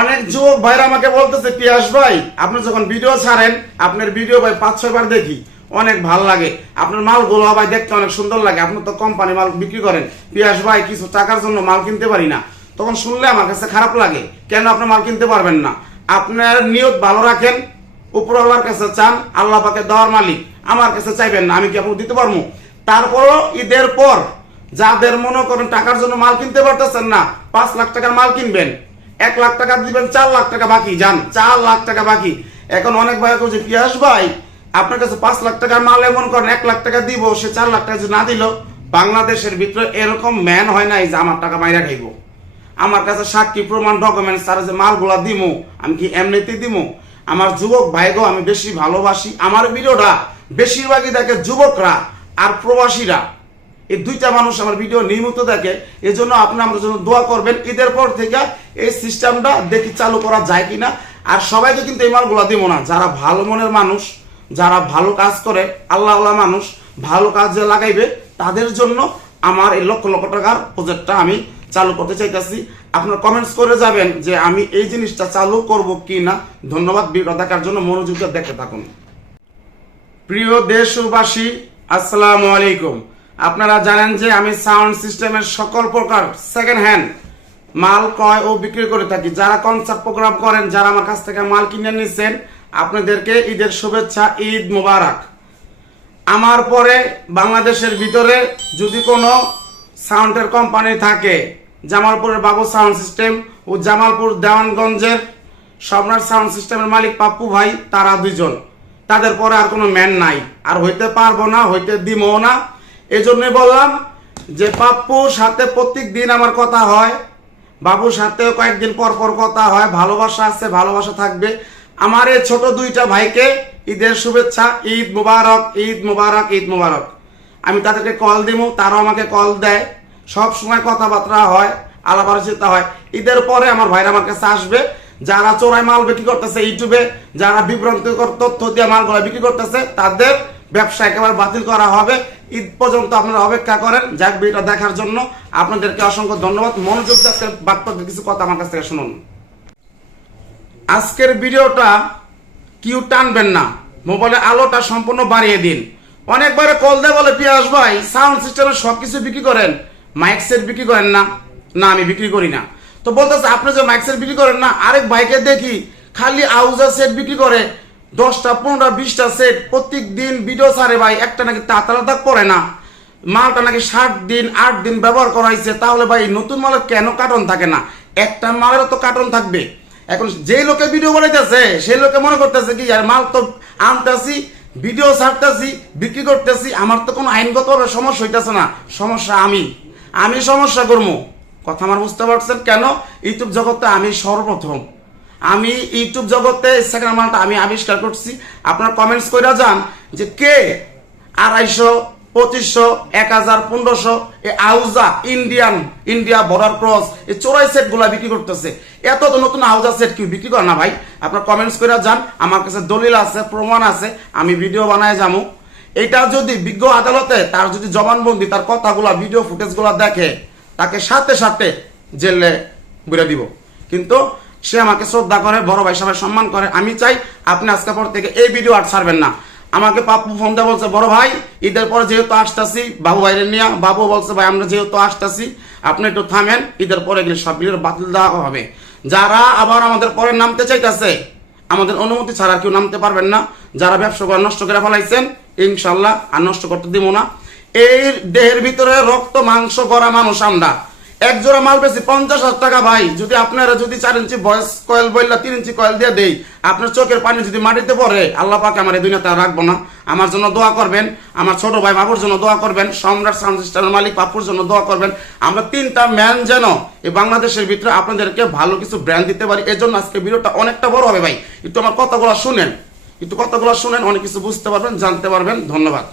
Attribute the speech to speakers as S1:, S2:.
S1: অনেক যুবক ভাইরা আমাকে বলতেছে, পিয়াস ভাই, আপনি যখন ভিডিও ছাড়েন, আপনার ভিডিও ভাই পাঁচ ছয় বার দেখি, অনেক ভালো লাগে। আপনার মাল মালগুলো ভাই দেখতে অনেক সুন্দর লাগে। আপনি তো কোম্পানি মাল বিক্রি করেন। পিয়াস ভাই, কিছু টাকার জন্য মাল কিনতে পারি না। তখন শুনলে আমার কাছে খারাপ লাগে। কেন আপনি মাল কিনতে পারবেন না? আপনার নিয়ত ভালো রাখেন উপরওয়ালার কাছে চান, আল্লাহ পাকে দেওয়ার মালিক। আমার কাছে চাইবেন না, আমি কি আপনাকে দিতে পারব? তারপরও ঈদের পর যাদের মনে করেন টাকার জন্য মাল কিনতে পারতেছেন না, পাঁচ লাখ টাকার মাল কিনবেন এক লাখ টাকা দিবেন, চার লাখ টাকা বাকি, যান। চার লাখ টাকা বাকি। এখন অনেক ভাই বলছে পিয়াস ভাই, আপনার কাছে পাঁচ লাখ টাকার মাল এমন করেন, এক লাখ টাকা দিব, সে চার লাখ টাকা না দিল, বাংলাদেশের ভিতরে এরকম ম্যান হয় নাই যে আমার টাকা মাইরা খাইবো। আমার কাছে সাক্ষী, প্রমাণ ডকুমেন্টস তারা যে মালগুলা দিমু, আমি কি এমনিতে দিমু? আমার যুবক ভাইগো আমি বেশি ভালোবাসি। আমার ভিডিওটা বেশিরভাগই দেখে যুবকরা আর প্রবাসীরা। এই দুইটা মানুষ আমার ভিডিও নিয়মিত দেখে এই জন্য আপনি আমাদের জন্য দোয়া করবেন। ঈদের পর থেকে এই সিস্টেমটা দেখি চালু করা যায় কিনা। আর সবাইকে কিন্তু এই মালগুলা দিব না। যারা ভালো মনের মানুষ, যারা ভালো কাজ করে, আল্লাহ আল্লাহ মানুষ, ভালো কাজে লাগাইবে, তাদের জন্য আমার এই লক্ষ লক্ষ টাকার প্রজেক্টটা আমি চালু করতে চাইতেছি। আপনারা কমেন্টস করে যাবেন যে আমি এই জিনিসটা চালু করব কি না ধন্যবাদ ভিডিও দেখার জন্য মনোযোগ দেখতে থাকুন। প্রিয় দেশবাসী, আসসালামু আলাইকুম। আপনারা জানেন যে আমি সাউন্ড সিস্টেমের সকল প্রকার সেকেন্ড হ্যান্ড মাল ক্রয় ও বিক্রি করে থাকি। যারা কনসার্ট প্রোগ্রাম করেন, যারা আমার কাছ থেকে মাল কিনে নিচ্ছেন আপনাদেরকে ঈদের শুভেচ্ছা, ঈদ মোবারক। আমার পরে বাংলাদেশের ভিতরে যদি কোনো সাউন্ডের কোম্পানি থাকে, জামালপুরের বাবু সাউন্ড সিস্টেম ও জামালপুর দেওয়ানগঞ্জের সম্রাট সাউন্ড সিস্টেমের মালিক পাপ্পু ভাই, তারা দুজন তাদের পরে আর কোনো ম্যান নাই। আর হইতে পারব না, হইতে দিমও না। এই বললাম যে পাপ্পুর সাথে প্রত্যেক দিন আমার কথা হয়, বাবুর সাথেও কয়েকদিন পর পর কথা হয়, ভালোবাসা আছে, ভালোবাসা থাকবে। আমার এই ছোট দুইটা ভাইকে ঈদের শুভেচ্ছা, ঈদ মুবারক ঈদ মুবারক ঈদ মুবারক। আমি তাদেরকে কল দিব তারাও আমাকে কল দেয়। সব সময় কথাবার্তা হয়, আলাপ আলোচিত হয়। ঈদের পরে আমার ভাইরা আমার কাছে আসবে। যারা চোরাই মাল বিক্রি করতেছে ইউটিউবে, যারা বিভ্রান্তিকর তথ্য দিয়ে মালগুলো বিক্রি করতেছে, তাদের ব্যবসা একেবারে বাতিল করা হবে। ঈদ পর্যন্ত আপনারা অপেক্ষা করেন। যাক, ভিডিওটা দেখার জন্য আপনাদেরকে অসংখ্য ধন্যবাদ। মনোযোগ দিয়ে আজকের বার্তা কিছু কথা আমার কাছ থেকে শুনুন। আজকের ভিডিওটা কিউ টানবেন না। মোবাইলের আলোটা সম্পূর্ণ বাড়িয়ে দিন। অনেকবারে কল দেয় বলে পিয়াস ভাই, সাউন্ড সিস্টেমের সব কিছু বিক্রি করেন। মাইক সেট বিক্রি করেন না। না, আমি বিক্রি করি না। তো বলতেছে, আপনি যে মাইক সেট বিক্রি করেন না, আরেক ভাইকে দেখি খালি আউজার সেট বিক্রি করে। দশটা, পনেরোটা, বিশটা সেট প্রত্যেক দিন ভিডিও ছাড়ে ভাই। একটা নাকি দাগ পড়ে না। মালটা নাকি ষাট দিন, আট দিন ব্যবহার করা হয়েছে। তাহলে ভাই, নতুন মালের কেন কার্টন থাকে না? একটা মালেরও তো কার্টন থাকবে। এখন যে লোকে ভিডিও বানাইতেছে, সেই লোকে মনে করতেছে কি, আর মাল তো আনতেছি ভিডিও ছাড়তেছি, বিক্রি করতেছি, আমার তো কোনো আইনগত সমস্যা হইতেছে না। সমস্যা আমি। আমি সমস্যা করব। কথা আমার বুঝতে পারছেন কেন? ইউটিউব জগতে আমি সর্বপ্রথম। আমি ইউটিউব জগতে সেকেন্ড মালটা আমি আবিষ্কার করছি। আপনারা কমেন্টস করে যান যে কে আড়াইশো, পঁচিশশো, এক হাজার, পনেরোশো এ আউজা ইন্ডিয়ান ইন্ডিয়া বর্ডার ক্রস এই চোরাই সেটগুলা বিক্রি করতেছে। এত তো নতুন আউজা সেট কি বিক্রি করে না ভাই। আপনার কমেন্টস করে যান, আমার কাছে দলিল আছে, প্রমাণ আছে, আমি ভিডিও বানায় যাব এটা যদি বিজ্ঞ আদালতে তার যদি জবানবন্দি, তার কথাগুলা ভিডিও ফুটেজগুলা দেখে, তাকে সাথে সাথে জেলে বুড়ে দিব। কিন্তু সে আমাকে শ্রদ্ধা করে, বড় ভাই সবাই সম্মান করে। আমি চাই আপনি আজকে পর থেকে এই ভিডিও আর ছাড়বেন না। আমাকে পাপ্পু ফোন দিয়ে বলছে, বড় ভাই, ঈদের পরে যেহেতু আসতেছি, বাবু ভাইরে নিয়ে বাবু বলছে, ভাই, আমরা যেহেতু আসতেছি, আপনি একটু থামেন, ঈদের পরে গেলে সব ভিডিও বাতিল দেওয়া হবে। যারা আবার আমাদের পরে নামতে চাইতেছে, আমাদের অনুমতি ছাড়া কেউ নামতে পারবেন না। যারা ব্যবসা করে নষ্ট করে ফেলাইছেন, ইনশাল্লাহ আর নষ্ট করতে দিব না। এই দেহের ভিতরে রক্ত, মাংস, গড়া মানুষ আমরা। এক জোড়া মাল বেশি, পঞ্চাশ হাজার টাকা ভাই। যদি আপনারা যদি চার ইঞ্চি বয়স কয়েল বললা তিন ইঞ্চি কয়েল দিয়ে দেই, আপনার চোখের পানি যদি মাটিতে পড়ে, আল্লাহ পাকে আমার এই দুনিয়াতে রাখব না। আমার জন্য দোয়া করবেন, আমার ছোট ভাই বাবুর জন্য দোয়া করবেন, সম্রাট সাউন্ড মালিক পাপুর জন্য দোয়া করবেন। আমরা তিনটা ম্যান যেন এই বাংলাদেশের ভিতরে আপনাদেরকে ভালো কিছু ব্র্যান্ড দিতে পারি। এর জন্য আজকে ভিডিওটা অনেকটা বড় হবে ভাই। একটু আমার কথাগুলো শুনেন। একটু কথাগুলো শুনেন, অনেক কিছু বুঝতে পারবেন, জানতে পারবেন। ধন্যবাদ।